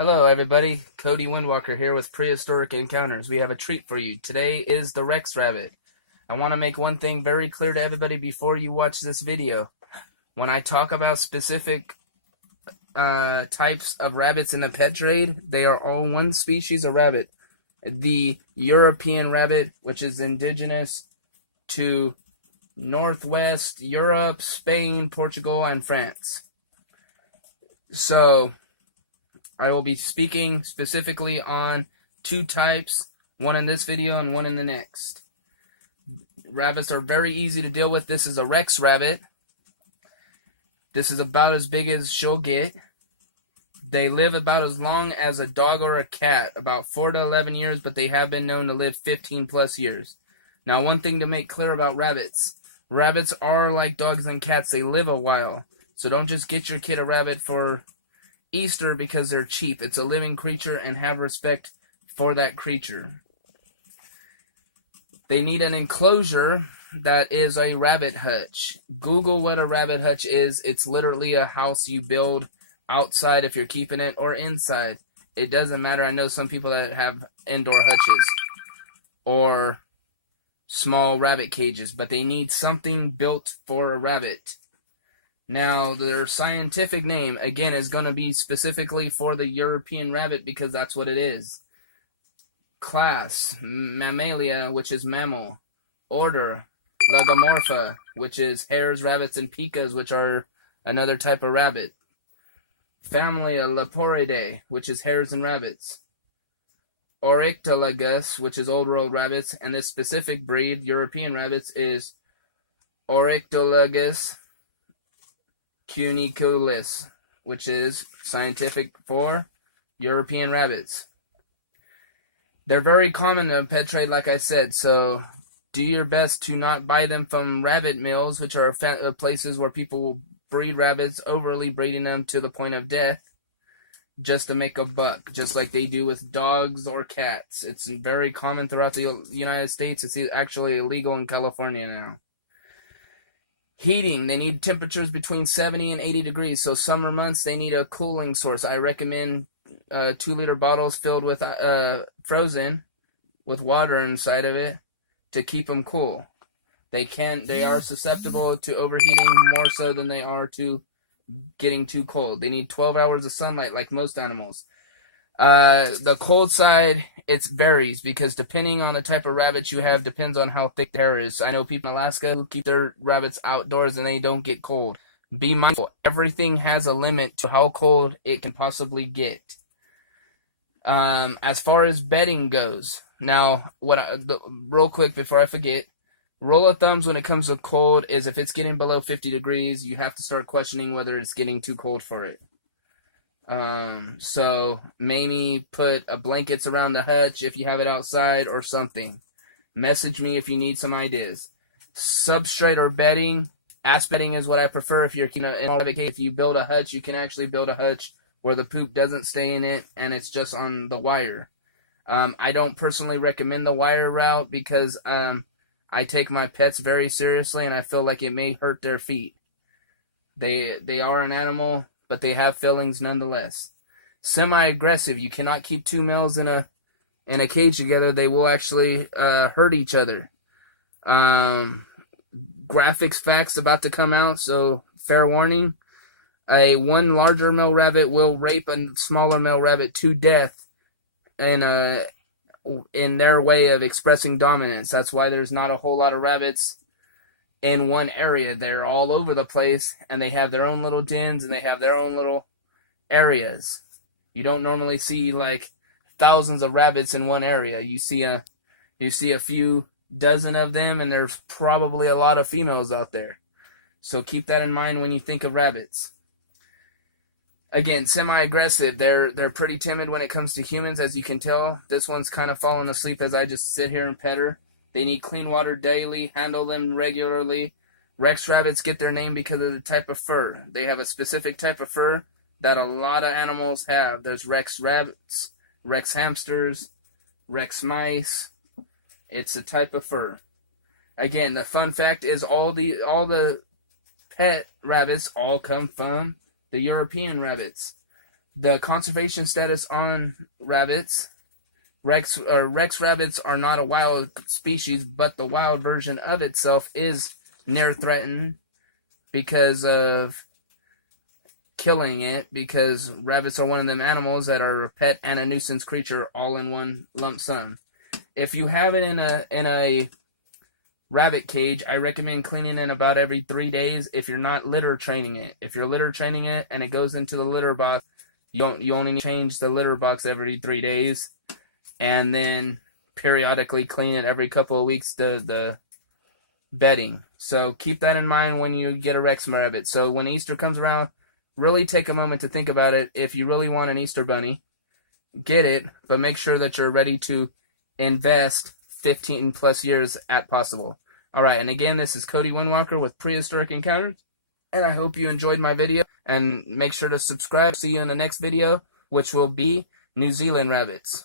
Hello everybody, Cody Windwalker here with Prehistoric Encounters. We have a treat for you. Today is the Rex Rabbit. I want to make one thing very clear to everybody before you watch this video. When I talk about specific types of rabbits in the pet trade, they are all one species of rabbit. The European rabbit, which is indigenous to Northwest Europe, Spain, Portugal, and France. So, I will be speaking specifically on two types, one in this video and one in the next. Rabbits are very easy to deal with. This is a Rex rabbit. This is about as big as she'll get. They live about as long as a dog or a cat, about 4 to 11 years, but they have been known to live 15 plus years. Now, one thing to make clear about rabbits. Rabbits are like dogs and cats. They live a while. So don't just get your kid a rabbit for Easter because they're cheap. It's a living creature, and have respect for that creature. They need an enclosure that is a rabbit hutch. Google what a rabbit hutch is. It's literally a house you build outside if you're keeping it, or inside. It doesn't matter. I know some people that have indoor hutches or small rabbit cages, but they need something built for a rabbit. Now, their scientific name, again, is going to be specifically for the European rabbit because that's what it is. Class, Mammalia, which is mammal. Order, Lagomorpha, which is hares, rabbits, and picas, which are another type of rabbit. Family, Leporidae, which is hares and rabbits. Oryctolagus, which is old world rabbits, and this specific breed, European rabbits, is Oryctolagus cuniculus, which is scientific for European rabbits. They're very common in the pet trade, like I said, so do your best to not buy them from rabbit mills, which are places where people will breed rabbits, overly breeding them to the point of death, just to make a buck, just like they do with dogs or cats. It's very common throughout the United States. It's actually illegal in California now. Heating, they need temperatures between 70 and 80 degrees, so summer months they need a cooling source. I recommend 2-liter bottles filled with frozen with water inside of it to keep them cool. They are susceptible to overheating more so than they are to getting too cold. They need 12 hours of sunlight like most animals. The cold side, it varies because depending on the type of rabbit you have depends on how thick the hair is. I know people in Alaska who keep their rabbits outdoors and they don't get cold. Be mindful. Everything has a limit to how cold it can possibly get. As far as bedding goes, now, real quick before I forget, rule of thumbs when it comes to cold is if it's getting below 50 degrees, you have to start questioning whether it's getting too cold for it. So maybe put blankets around the hutch if you have it outside or something. Message me if you need some ideas. Substrate or bedding. Ass bedding is what I prefer. If you're if you build a hutch, you can actually build a hutch where the poop doesn't stay in it and it's just on the wire. I don't personally recommend the wire route because I take my pets very seriously and I feel like it may hurt their feet. They are an animal, but they have feelings nonetheless. Semi-aggressive. You cannot keep two males in a cage together. They will actually hurt each other. Graphics facts about to come out, so fair warning. One larger male rabbit will rape a smaller male rabbit to death in their way of expressing dominance. That's why there's not a whole lot of rabbits in one area. They're all over the place, and they have their own little dens, and they have their own little areas. You don't normally see like thousands of rabbits in one area. You see a few dozen of them, and there's probably a lot of females out there. So keep that in mind when you think of rabbits. Again, semi-aggressive. They're pretty timid when it comes to humans, as you can tell. This one's kind of falling asleep as I just sit here and pet her. They need clean water daily, handle them regularly. Rex rabbits get their name because of the type of fur. They have a specific type of fur that a lot of animals have. There's Rex rabbits, Rex hamsters, Rex mice. It's a type of fur. Again, the fun fact is all the pet rabbits all come from the European rabbits. The conservation status on rabbits. Rex rabbits are not a wild species, but the wild version of itself is near threatened because of killing it, because rabbits are one of them animals that are a pet and a nuisance creature all in one lump sum. If you have it in a rabbit cage, I recommend cleaning it about every 3 days if you're not litter training it. If you're litter training it and it goes into the litter box, you only need to change the litter box every 3 days, and then periodically clean it every couple of weeks, the bedding. So keep that in mind when you get a Rex rabbit. So when Easter comes around, really take a moment to think about it. If you really want an Easter bunny, get it, but make sure that you're ready to invest 15 plus years at possible. Alright, and again, this is Cody Windwalker with Prehistoric Encounters, and I hope you enjoyed my video, and make sure to subscribe. See you in the next video, which will be New Zealand rabbits.